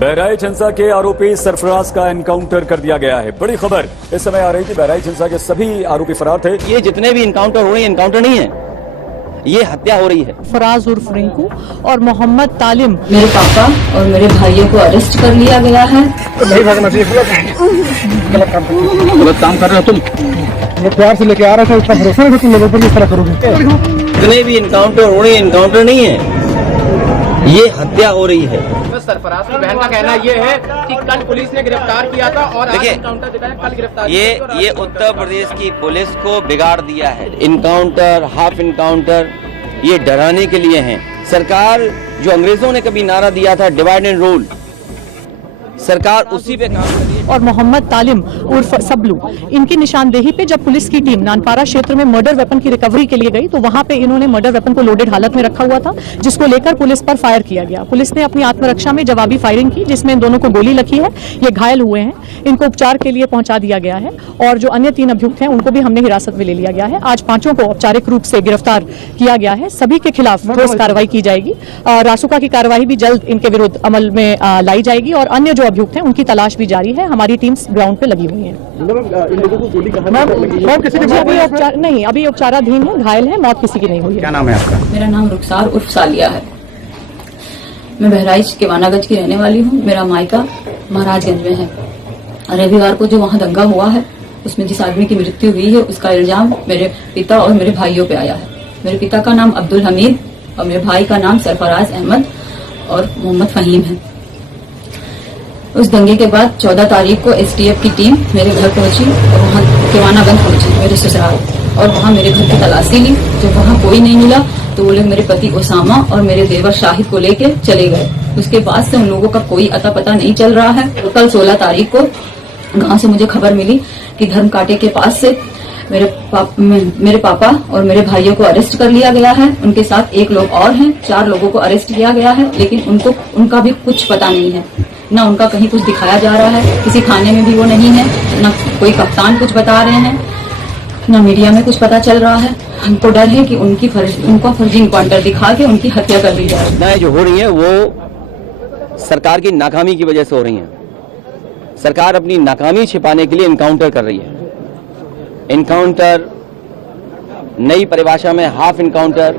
बहराइच हिंसा के आरोपी सरफराज का एनकाउंटर कर दिया गया है। बड़ी खबर इस समय आ रही थी, बहराइच हिंसा के सभी आरोपी फरार थे। ये जितने भी एनकाउंटर हो रहे हैं, एनकाउंटर नहीं है, ये हत्या हो रही है। फराज उर्फ रिंकू और मोहम्मद तालिम, मेरे पापा और मेरे भाइयों को अरेस्ट कर लिया गया है। नहीं भागना चाहिए, गलत काम कर रहे हो तुम। मैं प्यार से लेके आ रहा था, इतना भरोसा है कि तुम लोगों पर इस तरह करोगे। जितने भी एनकाउंटर हो रहे हैं, एनकाउंटर नहीं है, ये हत्या हो रही है। सरफराज की बहन का कहना ये है कि कल पुलिस ने गिरफ्तार किया था और आज एनकाउंटर दिखाया, कल गिरफ्तार ये उत्तर प्रदेश की पुलिस को बिगाड़ दिया है। एनकाउंटर, हाफ एनकाउंटर, ये डराने के लिए हैं। सरकार जो अंग्रेजों ने कभी नारा दिया था डिवाइड एंड रूल, सरकार उसी पे काम कर रही है। और मोहम्मद तालिम उर्फ सबलू, इनकी निशानदेही पे जब पुलिस की टीम नानपारा क्षेत्र में मर्डर वेपन की रिकवरी के लिए गई तो वहां पे इन्होंने मर्डर वेपन को लोडेड हालत में रखा हुआ था, जिसको लेकर पुलिस पर फायर किया गया। पुलिस ने अपनी आत्मरक्षा में जवाबी फायरिंग की, जिसमें इन दोनों को गोली लगी है। ये घायल हुए हैं, इनको उपचार के लिए पहुंचा दिया गया है और जो अन्य 3 अभियुक्त हैं उनको भी हमने हिरासत में ले लिया गया है। आज 5 को औपचारिक रूप से गिरफ्तार किया गया है। सभी के खिलाफ ठोस कार्रवाई की जाएगी। रासुका की कार्रवाई भी जल्द इनके विरुद्ध अमल में लाई जाएगी और अन्य जो अभियुक्त हैं उनकी तलाश भी जारी है। हमारी टीम्स ग्राउंड पे लगी हुई हैं। इन लोगों को गोली कहाँ लगी? नहीं, अभी उपचाराधीन है, घायल है, मौत किसी की नहीं हुई है। क्या नाम है आपका? मेरा नाम रुखसार उर्फ सालिया है। मैं बहराइच के वानागंज की रहने वाली हूँ। मेरा मायका महाराजगंज में है। रविवार को जो वहाँ दंगा हुआ है उसमें जिस आदमी की मृत्यु हुई है उसका इल्जाम मेरे पिता और मेरे भाइयों पे आया है। मेरे पिता का नाम अब्दुल हमीद और मेरे भाई का नाम सरफराज अहमद और मोहम्मद फहीम है। उस दंगे के बाद 14 तारीख को एसटीएफ की टीम मेरे घर पहुंची और वहाँ केवानागंज पहुंची, मेरे ससुराल, और वहाँ मेरे घर की तलाशी ली। जब वहाँ कोई नहीं मिला तो वो लोग मेरे पति ओसामा और मेरे देवर शाहिद को लेके चले गए। उसके बाद से उन लोगों का कोई अता पता नहीं चल रहा है। तो कल 16 तारीख को गाँव से मुझे खबर मिली कि धर्मकांटे के पास से मेरे पापा और मेरे भाइयों को अरेस्ट कर लिया गया है। उनके साथ 1 लोग और हैं। 4 लोगों को अरेस्ट किया गया है, लेकिन उनका भी कुछ पता नहीं है। न उनका कहीं कुछ दिखाया जा रहा है, किसी थाने में भी वो नहीं है, न कोई कप्तान कुछ बता रहे हैं, न मीडिया में कुछ पता चल रहा है। हमको डर है कि उनको फर्जी इनकाउंटर दिखा के उनकी हत्या कर दी जाए। घटनाएं जो हो रही हैं वो सरकार की नाकामी की वजह से हो रही हैं। सरकार अपनी नाकामी छिपाने के लिए एनकाउंटर कर रही है। एनकाउंटर, नई परिभाषा में हाफ एनकाउंटर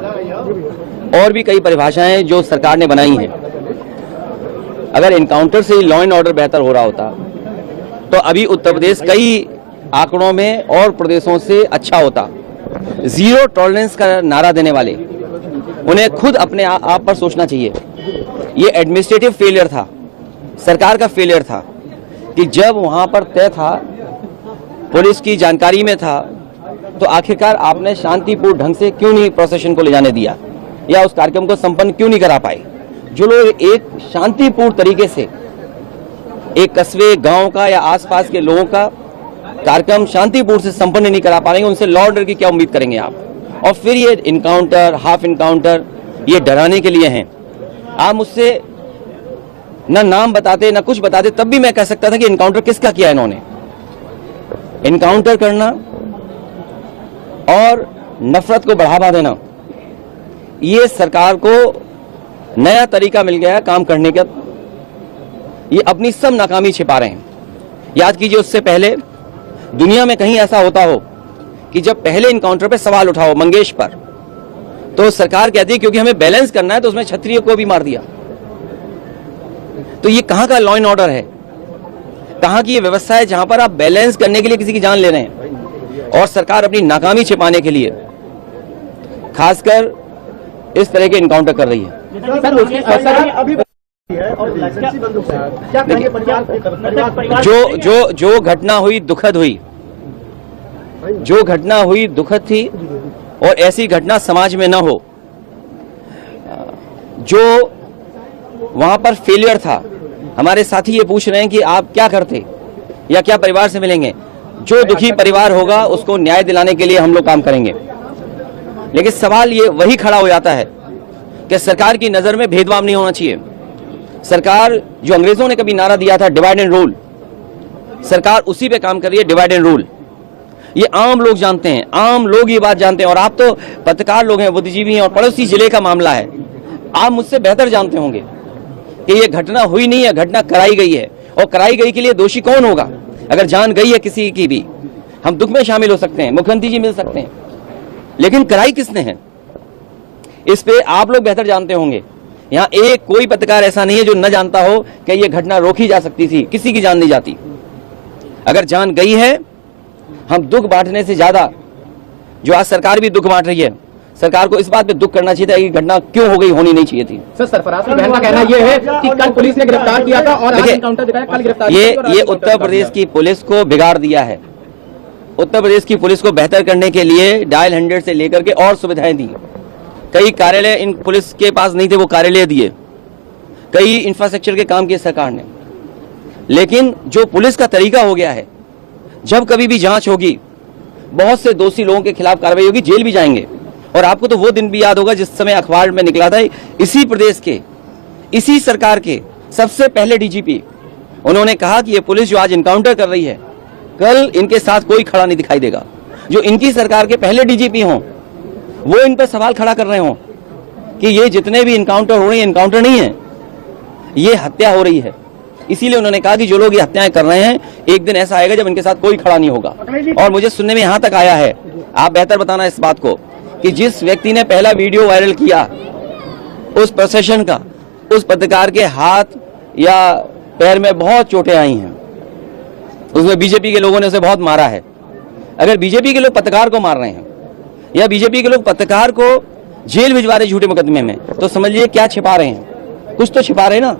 और भी कई परिभाषाएं जो सरकार ने बनाई हैं। अगर एनकाउंटर से लॉ एंड ऑर्डर बेहतर हो रहा होता तो अभी उत्तर प्रदेश कई आंकड़ों में और प्रदेशों से अच्छा होता। जीरो टॉलरेंस का नारा देने वाले उन्हें खुद अपने आप पर सोचना चाहिए। ये एडमिनिस्ट्रेटिव फेलियर था, सरकार का फेलियर था कि जब वहां पर तय था, पुलिस की जानकारी में था, तो आखिरकार आपने शांतिपूर्ण ढंग से क्यों नहीं प्रोसेशन को ले जाने दिया या उस कार्यक्रम को संपन्न क्यों नहीं करा पाए। जो लोग एक शांतिपूर्ण तरीके से एक कस्बे, गांव का या आसपास के लोगों का कार्यक्रम शांतिपूर्ण से संपन्न नहीं करा पाएंगे, उनसे लॉ ऑर्डर की क्या उम्मीद करेंगे आप। और फिर ये इनकाउंटर, हाफ इनकाउंटर, ये डराने के लिए हैं। आप मुझसे न नाम बताते न कुछ बताते, तब भी मैं कह सकता था कि इनकाउंटर किसका किया इन्होंने। इनकाउंटर करना और नफरत को बढ़ावा देना, ये सरकार को नया तरीका मिल गया है काम करने का। ये अपनी सब नाकामी छिपा रहे हैं। याद कीजिए, उससे पहले दुनिया में कहीं ऐसा होता हो कि जब पहले इनकाउंटर पे सवाल उठाओ मंगेश पर, तो सरकार कहती है क्योंकि हमें बैलेंस करना है तो उसमें क्षत्रिय को भी मार दिया। तो ये कहां का लॉ एंड ऑर्डर है, कहां की ये व्यवस्था है जहां पर आप बैलेंस करने के लिए किसी की जान ले रहे हैं। और सरकार अपनी नाकामी छिपाने के लिए खासकर इस तरह के इनकाउंटर कर रही है। जो घटना हुई दुखद हुई, जो घटना हुई दुखद थी और ऐसी घटना समाज में न हो। जो वहां पर फेलियर था, हमारे साथी ये पूछ रहे हैं कि आप क्या करते या क्या परिवार से मिलेंगे। जो दुखी परिवार होगा उसको न्याय दिलाने के लिए हम लोग काम करेंगे। लेकिन सवाल ये वही खड़ा हो जाता है कि सरकार की नजर में भेदभाव नहीं होना चाहिए। सरकार जो अंग्रेजों ने कभी नारा दिया था डिवाइड एंड रूल, सरकार उसी पे काम कर रही है, डिवाइड एंड रूल। ये आम लोग जानते हैं, आम लोग ये बात जानते हैं। और आप तो पत्रकार लोग हैं, बुद्धिजीवी हैं, और पड़ोसी जिले का मामला है, आप मुझसे बेहतर जानते होंगे कि ये घटना हुई नहीं है, घटना कराई गई है, और कराई गई के लिए दोषी कौन होगा? अगर जान गई है किसी की भी, हम दुख में शामिल हो सकते हैं, मुख्यमंत्री जी मिल सकते हैं, लेकिन कराई किसने है? इस पे आप लोग बेहतर जानते होंगे। यहाँ एक कोई पत्रकार ऐसा नहीं है जो न जानता हो कि ये घटना रोकी जा सकती थी, किसी की जान नहीं जाती। अगर जान गई है, हम दुख बांटने से ज्यादा, जो आज सरकार भी दुख बांट रही है, सरकार को इस बात पे दुख करना चाहिए था कि घटना क्यों हो गई, होनी नहीं चाहिए थी। सर, सरफराज की बहन का कहना यह है कि कल पुलिस ने गिरफ्तार किया था और आज देखिए, एनकाउंटर दिखाया, कल गिरफ्तार ये उत्तर प्रदेश की पुलिस को बिगाड़ दिया है। उत्तर प्रदेश की पुलिस को बेहतर करने के लिए डायल 100 से लेकर के और सुविधाएं दी। कई कार्यालय इन पुलिस के पास नहीं थे, वो कार्यालय दिए। कई इंफ्रास्ट्रक्चर के काम किए सरकार ने। लेकिन जो पुलिस का तरीका हो गया है, जब कभी भी जांच होगी, बहुत से दोषी लोगों के खिलाफ कार्रवाई होगी, जेल भी जाएंगे। और आपको तो वो दिन भी याद होगा जिस समय अखबार में निकला था, इसी प्रदेश के, इसी सरकार के सबसे पहले डीजीपी, उन्होंने कहा कि ये पुलिस जो आज इनकाउंटर कर रही है, कल इनके साथ कोई खड़ा नहीं दिखाई देगा। जो इनकी सरकार के पहले डीजीपी हों, वो इन पर सवाल खड़ा कर रहे हों कि ये जितने भी इनकाउंटर हो रहे हैं, इनकाउंटर नहीं है, ये हत्या हो रही है। इसीलिए उन्होंने कहा कि जो लोग ये हत्याएं कर रहे हैं, एक दिन ऐसा आएगा जब इनके साथ कोई खड़ा नहीं होगा। और मुझे सुनने में यहां तक आया है, आप बेहतर बताना इस बात को, कि जिस व्यक्ति ने पहला वीडियो वायरल किया उस प्रोसेशन का, उस पत्रकार के हाथ या पैर में बहुत चोटें आई हैं। उसमें बीजेपी के लोगों ने उसे बहुत मारा है। अगर बीजेपी के लोग पत्रकार को मार रहे हैं या बीजेपी के लोग पत्रकार को जेल भिजवा रहे झूठे मुकदमे में, तो समझिए क्या छिपा रहे हैं, कुछ तो छिपा रहे हैं ना।